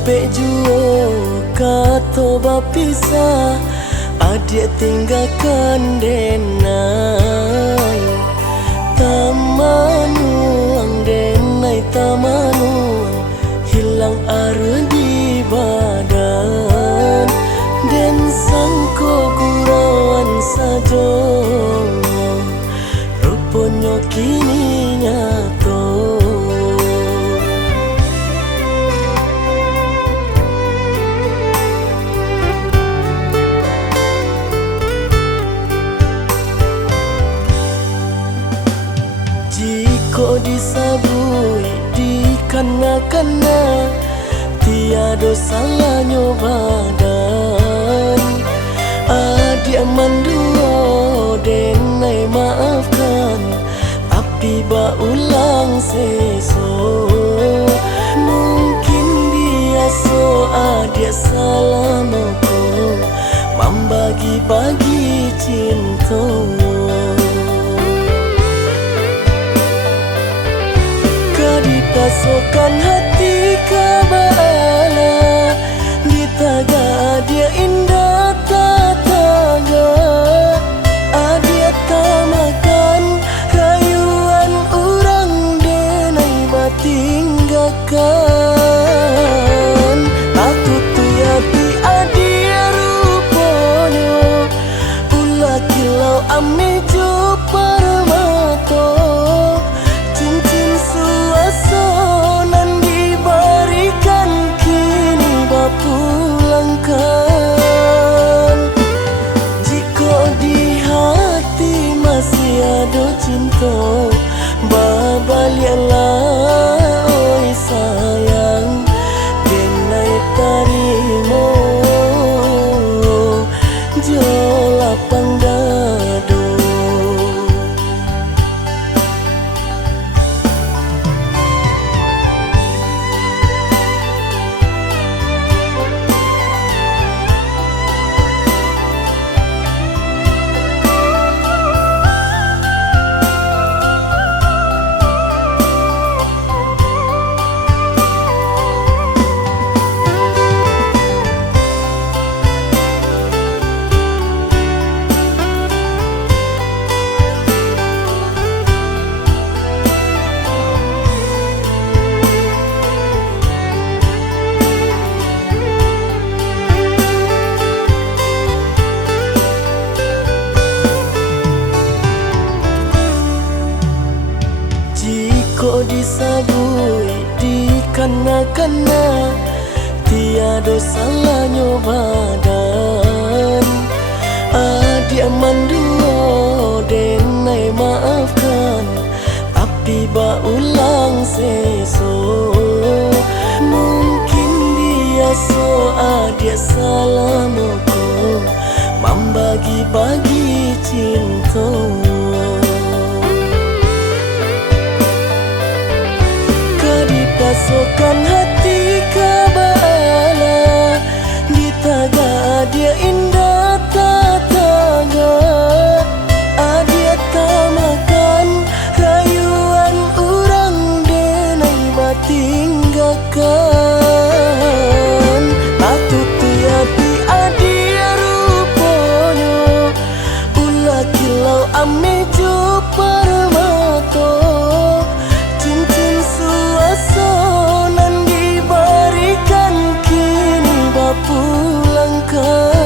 sampai jua kata berpisah, adik tinggalkan denai. Tamanuang denai tamanuang, hilang arus di badan. Den sangko gurauan sajo, rupanya kini nyato. Jika disabui dikena-kena, tiada salahnya badan. Adik mandua denai maafkan, tapi ulang sesok. Mungkin biasa adik salah moko, membagi-bagi cinta. Dipasokan hati kabala, ditaga dia indah tataga. Adia tamakan rayuan orang denai batinggakan. Atutu yati adia rupanya, ulah kilau ame jo parmato. Sonan diberikan kini bapulangkan. Jika di hati masih ada cinta, babalialah oi sayang, denai tarimo jo lapang dado. Jika disabui dikena-kena, tiada salahnya badan. Adik mandua denai maafkan, tapi ulang sesok. Mungkin biasa adik salah moko, membagi-bagi cinta. Pasokan hati kabala, ditaga dia indah tataga. Adia tamakan rayuan orang denai batinggakan. Atutu yati adia rupanya, ulah kilau ame jo parmato. Sonan diberikan kini bapulangkan.